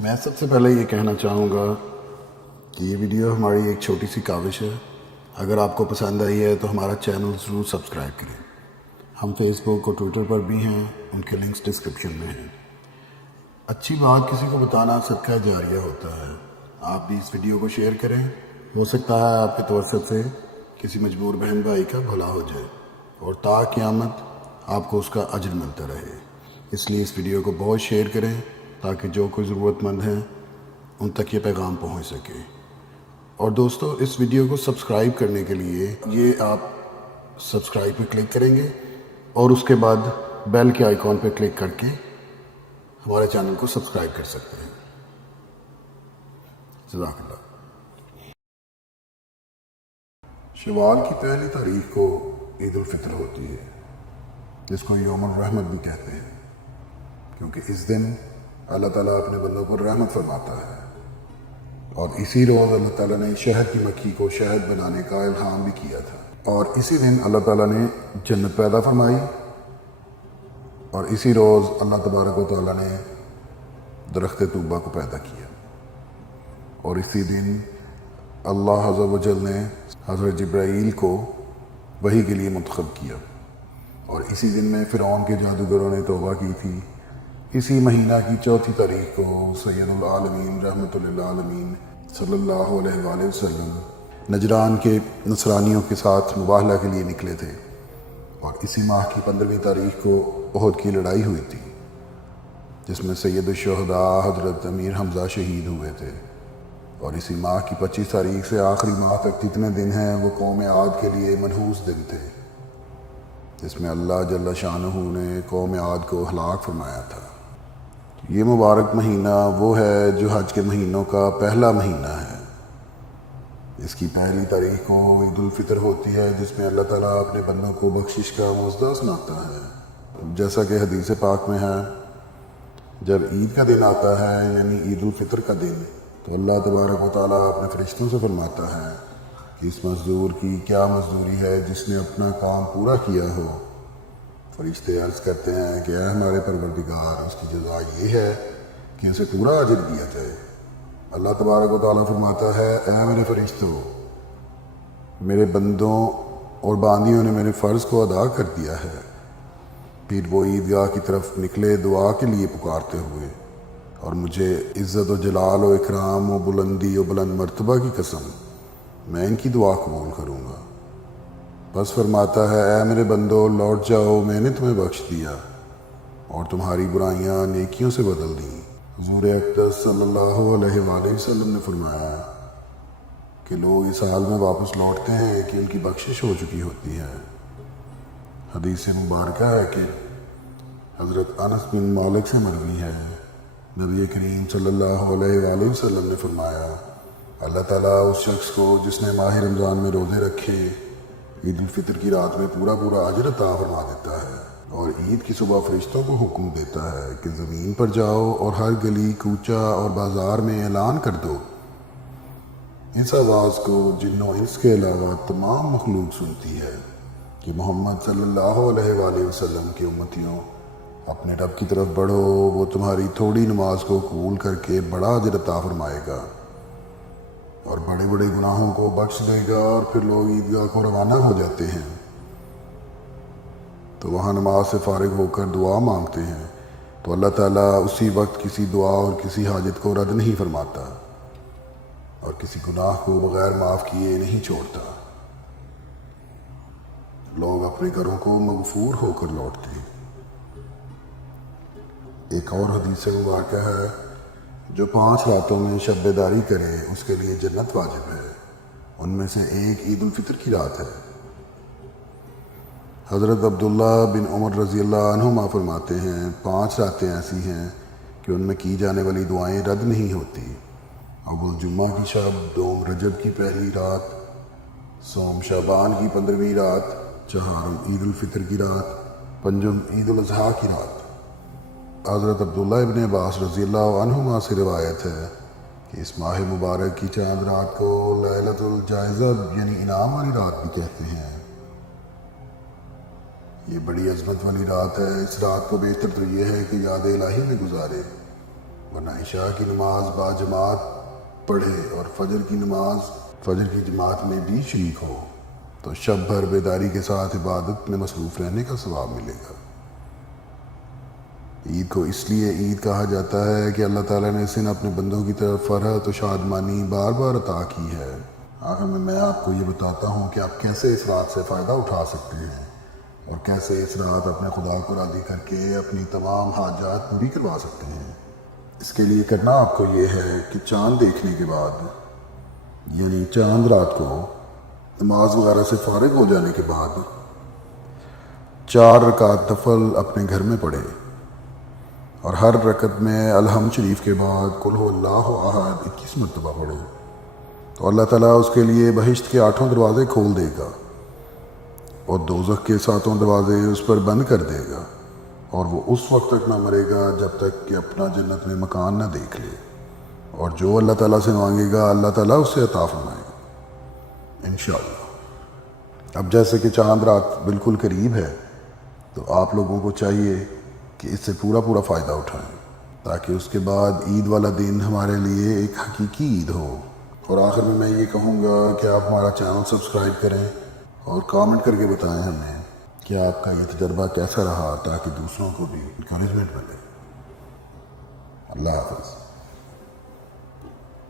میں سب سے پہلے یہ کہنا چاہوں گا کہ یہ ویڈیو ہماری ایک چھوٹی سی کاوش ہے۔ اگر آپ کو پسند آئی ہے تو ہمارا چینل ضرور سبسکرائب کریں۔ ہم فیس بک اور ٹویٹر پر بھی ہیں، ان کے لنکس ڈسکرپشن میں ہیں۔ اچھی بات کسی کو بتانا صدقہ جاریہ ہوتا ہے۔ آپ بھی اس ویڈیو کو شیئر کریں، ہو سکتا ہے آپ کے توسط سے کسی مجبور بہن بھائی کا بھلا ہو جائے اور تا قیامت آپ کو اس کا اجر ملتا رہے۔ اس لیے اس ویڈیو کو بہت شیئر کریں تاکہ جو کوئی ضرورت مند ہیں ان تک یہ پیغام پہنچ سکے۔ اور دوستو، اس ویڈیو کو سبسکرائب کرنے کے لیے یہ آپ سبسکرائب پہ کلک کریں گے اور اس کے بعد بیل کے آئیکن پہ کلک کر کے ہمارے چینل کو سبسکرائب کر سکتے ہیں۔ جزاک اللہ۔ شوال کی پہلی تاریخ کو عید الفطر ہوتی ہے، جس کو یوم الرحمت بھی کہتے ہیں، کیونکہ اس دن اللہ تعالیٰ اپنے بندوں پر رحمت فرماتا ہے۔ اور اسی روز اللہ تعالیٰ نے شہد کی مکھی کو شہد بنانے کا الہام بھی کیا تھا، اور اسی دن اللہ تعالیٰ نے جنت پیدا فرمائی، اور اسی روز اللہ تبارک و تعالیٰ نے درخت طوبہ کو پیدا کیا، اور اسی دن اللہ عز و جل نے حضرت جبرائیل کو وحی کے لیے منتخب کیا، اور اسی دن میں فرعون کے جادوگروں نے توبہ کی تھی۔ اسی مہینہ کی چوتھی تاریخ کو سید العالمین رحمۃ للعالمین صلی اللہ علیہ وآلہ وسلم نجران کے نصرانیوں کے ساتھ مباہلہ کے لیے نکلے تھے، اور اسی ماہ کی 15ویں تاریخ کو احد کی لڑائی ہوئی تھی، جس میں سید الشہداء حضرت امیر حمزہ شہید ہوئے تھے۔ اور اسی ماہ کی 25 تاریخ سے آخری ماہ تک جتنے دن ہیں وہ قوم عاد کے لیے منحوس دن تھے، جس میں اللہ جل شانہ نے قوم عاد کو ہلاک فرمایا تھا۔ یہ مبارک مہینہ وہ ہے جو حج کے مہینوں کا پہلا مہینہ ہے۔ اس کی پہلی تاریخ کو عید الفطر ہوتی ہے، جس میں اللہ تعالیٰ اپنے بندوں کو بخشش کا معجزہ سناتا ہے۔ جیسا کہ حدیث پاک میں ہے، جب عید کا دن آتا ہے یعنی عید الفطر کا دن، تو اللہ تبارک و تعالیٰ اپنے فرشتوں سے فرماتا ہے کہ اس مزدور کی کیا مزدوری ہے جس نے اپنا کام پورا کیا ہو۔ فرشتے عرض کرتے ہیں کہ اے ہمارے پروردگار، اس کی جزا یہ ہے کہ اسے پورا اجر دیا جائے۔ اللہ تبارک و تعالیٰ فرماتا ہے، اے میرے فرشتوں، میرے بندوں اور باندیوں نے میرے فرض کو ادا کر دیا ہے۔ پھر وہ عیدگاہ کی طرف نکلے دعا کے لیے پکارتے ہوئے، اور مجھے عزت و جلال و اکرام و بلندی و بلند مرتبہ کی قسم، میں ان کی دعا قبول کروں گا۔ بس فرماتا ہے، اے میرے بندو، لوٹ جاؤ، میں نے تمہیں بخش دیا اور تمہاری برائیاں نیکیوں سے بدل دیں۔ حضور اقدس صلی اللہ علیہ وآلہ وسلم نے فرمایا کہ لوگ اس حال میں واپس لوٹتے ہیں کہ ان کی بخشش ہو چکی ہوتی ہے۔ حدیث مبارکہ ہے کہ حضرت انس بن مالک سے مروی ہے، نبی کریم صلی اللہ علیہ وآلہ وسلم نے فرمایا، اللہ تعالیٰ اس شخص کو جس نے ماہ رمضان میں روزے رکھے عید الفطر کی رات میں پورا اجر عطا فرما دیتا ہے، اور عید کی صبح فرشتوں کو حکم دیتا ہے کہ زمین پر جاؤ اور ہر گلی کوچہ اور بازار میں اعلان کر دو۔ اس آواز کو جن و انس کے علاوہ تمام مخلوق سنتی ہے کہ محمد صلی اللہ علیہ وآلہ وسلم کے امتیوں، اپنے رب کی طرف بڑھو، وہ تمہاری تھوڑی نماز کو قبول کر کے بڑا اجر عطا فرمائے گا اور بڑے بڑے گناہوں کو بخش دے گا۔ اور پھر لوگ عیدگاہ کو روانہ ہو جاتے ہیں تو وہاں نماز سے فارغ ہو کر دعا مانگتے ہیں، تو اللہ تعالیٰ اسی وقت کسی دعا اور کسی حاجت کو رد نہیں فرماتا اور کسی گناہ کو بغیر معاف کیے نہیں چھوڑتا۔ لوگ اپنے گھروں کو مغفور ہو کر لوٹتے ہیں۔ ایک اور حدیث مبارکہ ہے، جو 5 راتوں میں شب بیداری کرے اس کے لیے جنت واجب ہے، ان میں سے ایک عید الفطر کی رات ہے۔ حضرت عبداللہ بن عمر رضی اللہ عنہما فرماتے ہیں، 5 راتیں ایسی ہیں کہ ان میں کی جانے والی دعائیں رد نہیں ہوتی۔ اول جمعہ کی شب، دوم رجب کی پہلی رات، سوم شعبان کی 15ویں رات، چہارم عید الفطر کی رات، پنجم عید الاضحیٰ کی رات۔ حضرت عبداللہ ابن عباس رضی اللہ عنہما سے روایت ہے کہ اس ماہ مبارک کی چاند رات کو لیلۃ الجائزہ یعنی انعام والی رات بھی کہتے ہیں۔ یہ بڑی عظمت والی رات ہے۔ اس رات کو بہتر تو یہ ہے کہ یاد الہی میں گزارے۔ ورنہ عشاء کی نماز باجماعت پڑھے اور فجر کی نماز فجر کی جماعت میں بھی شریک ہو تو شب بھر بیداری کے ساتھ عبادت میں مصروف رہنے کا ثواب ملے گا۔ عید کو اس لیے عید کہا جاتا ہے کہ اللہ تعالیٰ نے اس دن اپنے بندوں کی طرف فرحت و شادمانی بار بار عطا کی ہے۔ آخر میں آپ کو یہ بتاتا ہوں کہ آپ کیسے اس رات سے فائدہ اٹھا سکتے ہیں اور کیسے اس رات اپنے خدا کو راضی کر کے اپنی تمام حاجات پوری کروا سکتے ہیں۔ اس کے لیے کرنا آپ کو یہ ہے کہ چاند دیکھنے کے بعد یعنی چاند رات کو نماز وغیرہ سے فارغ ہو جانے کے بعد 4 رکعت نفل اپنے گھر میں پڑھے اور ہر رکعت میں الحمد شریف کے بعد قل هو اللہ احد 21 مرتبہ پڑھے تو اللہ تعالیٰ اس کے لیے بہشت کے 8 دروازے کھول دے گا اور دوزخ کے 7 دروازے اس پر بند کر دے گا اور وہ اس وقت تک نہ مرے گا جب تک کہ اپنا جنت میں مکان نہ دیکھ لے، اور جو اللہ تعالیٰ سے مانگے گا اللہ تعالیٰ اسے عطا فرمائے گا انشاءاللہ۔ اب جیسے کہ چاند رات بالکل قریب ہے تو آپ لوگوں کو چاہیے کہ اس سے پورا فائدہ اٹھائیں تاکہ اس کے بعد عید والا دن ہمارے لیے ایک حقیقی عید ہو۔ اور آخر میں یہ کہوں گا کہ آپ ہمارا چینل سبسکرائب کریں اور کامنٹ کر کے بتائیں ہمیں کہ آپ کا یہ تجربہ کیسا رہا تاکہ دوسروں کو بھی انکریجمنٹ ملے۔ اللہ حافظ۔